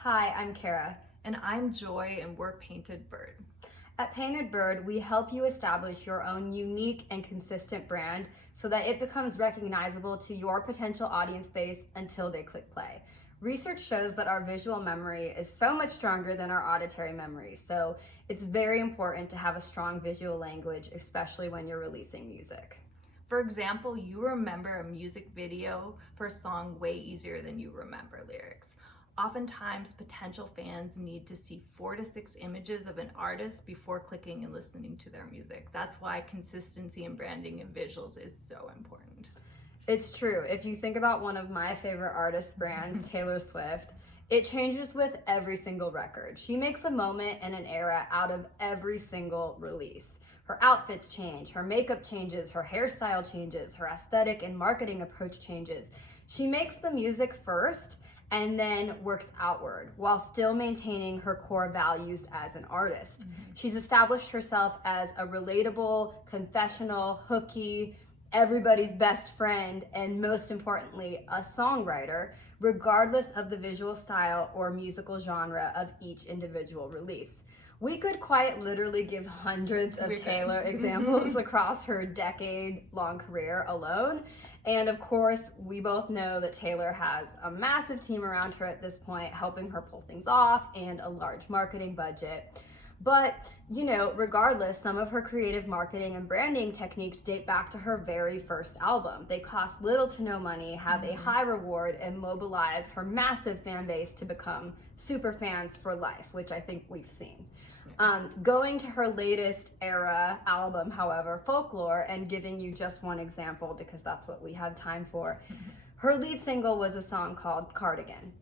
Hi, I'm Kara. And I'm Joy, and we're Painted Bird. At Painted Bird, we help you establish your own unique and consistent brand so that it becomes recognizable to your potential audience base until they click play. Research shows that our visual memory is so much stronger than our auditory memory, so it's very important to have a strong visual language, especially when you're releasing music. For example, you remember a music video for a song way easier than you remember lyrics. Oftentimes, potential fans need to see 4 to 6 images of an artist before clicking and listening to their music. That's why consistency in branding and visuals is so important. It's true. If you think about one of my favorite artist brands, Taylor Swift, it changes with every single record. She makes a moment and an era out of every single release. Her outfits change, her makeup changes, her hairstyle changes, her aesthetic and marketing approach changes. She makes the music first and then works outward while still maintaining her core values as an artist. She's established herself as a relatable, confessional, hooky, everybody's best friend, and most importantly, a songwriter, regardless of the visual style or musical genre of each individual release. We could quite literally give hundreds of Taylor examples across her decade-long career alone. And of course, we both know that Taylor has a massive team around her at this point, helping her pull things off and a large marketing budget. But, regardless, some of her creative marketing and branding techniques date back to her very first album. They cost little to no money, have a high reward, and mobilize her massive fan base to become super fans for life, which I think we've seen. Going to her latest era album, however, Folklore, and giving you just one example because that's what we have time for, her lead single was a song called Cardigan.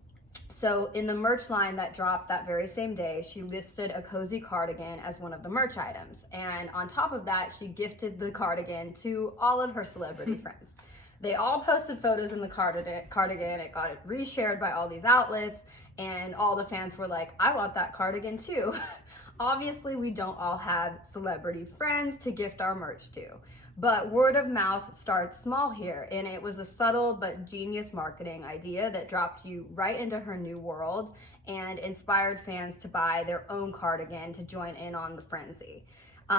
So in the merch line that dropped that very same day, she listed a cozy cardigan as one of the merch items. And on top of that, she gifted the cardigan to all of her celebrity friends. They all posted photos in the cardigan. It got reshared by all these outlets, and all the fans were like, I want that cardigan too. Obviously, we don't all have celebrity friends to gift our merch to. But word of mouth starts small here, and it was a subtle but genius marketing idea that dropped you right into her new world and inspired fans to buy their own cardigan to join in on the frenzy.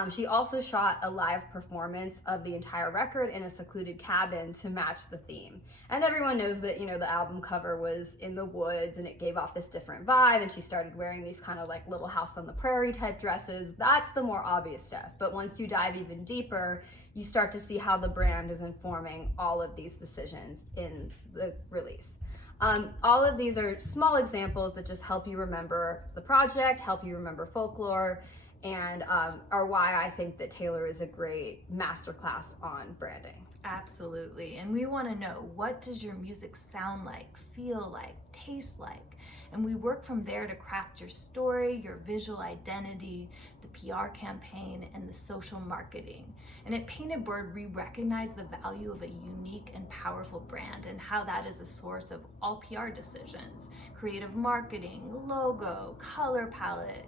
She also shot a live performance of the entire record in a secluded cabin to match the theme. And everyone knows that, the album cover was in the woods and it gave off this different vibe, and she started wearing these kind of like Little House on the Prairie type dresses. That's the more obvious stuff. But once you dive even deeper, you start to see how the brand is informing all of these decisions in the release. All of these are small examples that just help you remember the project, help you remember Folklore, and are why I think that Taylor is a great masterclass on branding. Absolutely. And we want to know, what does your music sound like, feel like, taste like? And we work from there to craft your story, your visual identity, the PR campaign, and the social marketing. And at Painted Bird, we recognize the value of a unique and powerful brand and how that is a source of all PR decisions, creative marketing, logo, color palette,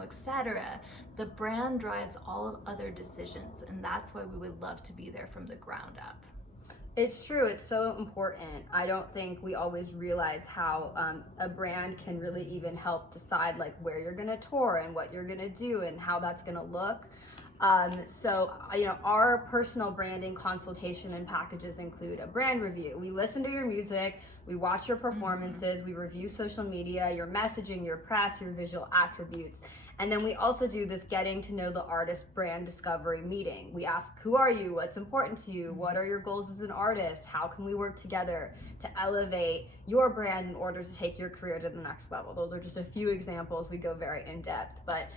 etc. The brand drives all other decisions, and that's why we would love to be there from the ground up. It's true. It's so important. I don't think we always realize how a brand can really even help decide like where you're going to tour and what you're going to do and how that's going to look. Our personal branding consultation and packages include a brand review. We listen to your music, we watch your performances, we review social media, your messaging, your press, your visual attributes. And then we also do this getting to know the artist brand discovery meeting. We ask, who are you? What's important to you? What are your goals as an artist? How can we work together to elevate your brand in order to take your career to the next level? Those are just a few examples. We go very in depth, but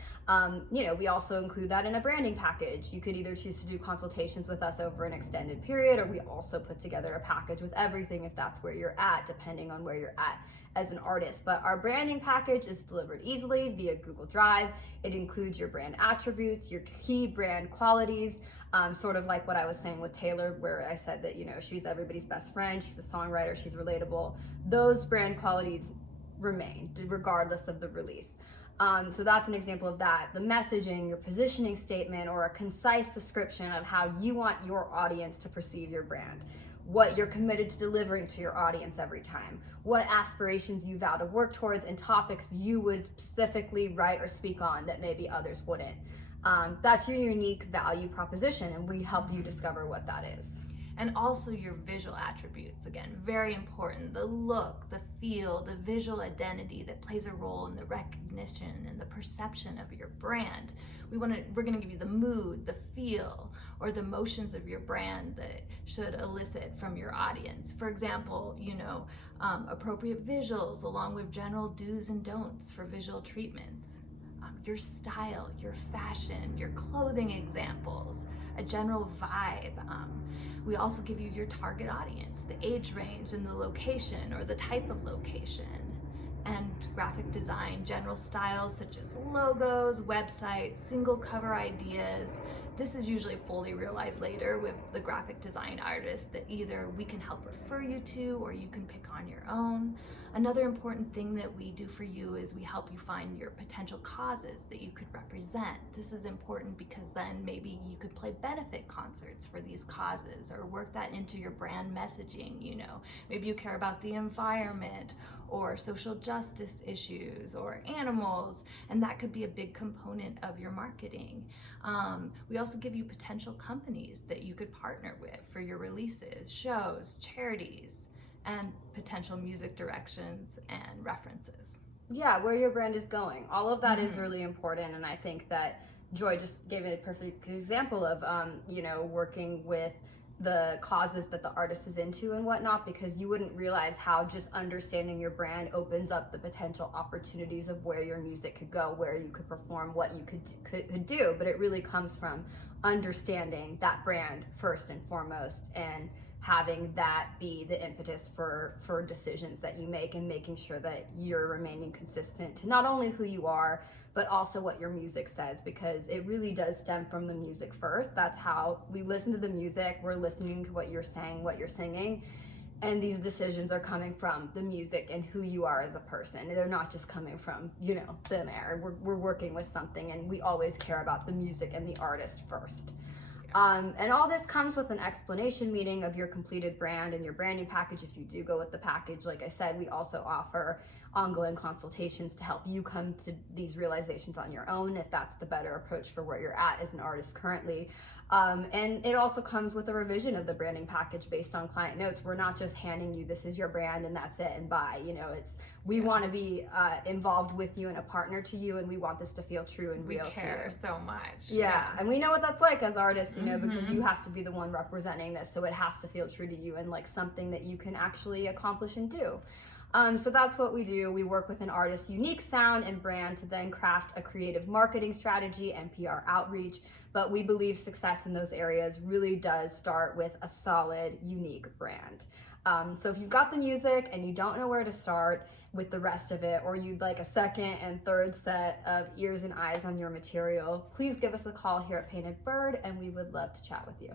we also include that in a branding package. You could either choose to do consultations with us over an extended period, or we also put together a package with everything if that's where you're at, depending on where you're at as an artist. But our branding package is delivered easily via Google Drive. It includes your brand attributes, your key brand qualities, sort of like what I was saying with Taylor, where I said that, she's everybody's best friend, she's a songwriter, she's relatable. Those brand qualities remain regardless of the release. So that's an example of that. The messaging, your positioning statement, or a concise description of how you want your audience to perceive your brand. what you're committed to delivering to your audience every time, what aspirations you vow to work towards, and topics you would specifically write or speak on that maybe others wouldn't. That's your unique value proposition, and we help you discover what that is. And also your visual attributes, again, very important. The look, the feel, the visual identity that plays a role in the recognition and the perception of your brand. We're gonna give you the mood, the feel, or the emotions of your brand that should elicit from your audience. For example, appropriate visuals along with general do's and don'ts for visual treatments. Your style, your fashion, your clothing examples, a general vibe. We also give you your target audience, the age range and the location or the type of location, and graphic design, general styles such as logos, websites, single cover ideas. This is usually fully realized later with the graphic design artist that either we can help refer you to or you can pick on your own. Another important thing that we do for you is we help you find your potential causes that you could represent. This is important because then maybe you could play benefit concerts for these causes or work that into your brand messaging. Maybe you care about the environment or social justice issues or animals, and that could be a big component of your marketing. We also give you potential companies that you could partner with for your releases, shows, charities, and potential music directions and references. Yeah, where your brand is going. All of that is really important, and I think that Joy just gave a perfect example of, working with the causes that the artist is into and whatnot, because you wouldn't realize how just understanding your brand opens up the potential opportunities of where your music could go, where you could perform, what you could do. But it really comes from understanding that brand first and foremost, and having that be the impetus for decisions that you make, and making sure that you're remaining consistent to not only who you are, but also what your music says, because it really does stem from the music first. That's how we listen to the music. We're listening to what you're saying, what you're singing, and these decisions are coming from the music and who you are as a person. They're not just coming from, thin air. We're working with something, and we always care about the music and the artist first. And all this comes with an explanation meeting of your completed brand and your branding package. If you do go with the package, like I said, we also offer ongoing consultations to help you come to these realizations on your own, if that's the better approach for where you're at as an artist currently. And it also comes with a revision of the branding package based on client notes. We're not just handing you, this is your brand and that's it and bye. We want to be involved with you and a partner to you, and we want this to feel true and real to you. We care so much. Yeah, and we know what that's like as artists, because you have to be the one representing this, so it has to feel true to you and like something that you can actually accomplish and do. So that's what we do. We work with an artist's unique sound and brand to then craft a creative marketing strategy and PR outreach. But we believe success in those areas really does start with a solid, unique brand. So if you've got the music and you don't know where to start with the rest of it, or you'd like a second and third set of ears and eyes on your material, please give us a call here at Painted Bird, and we would love to chat with you.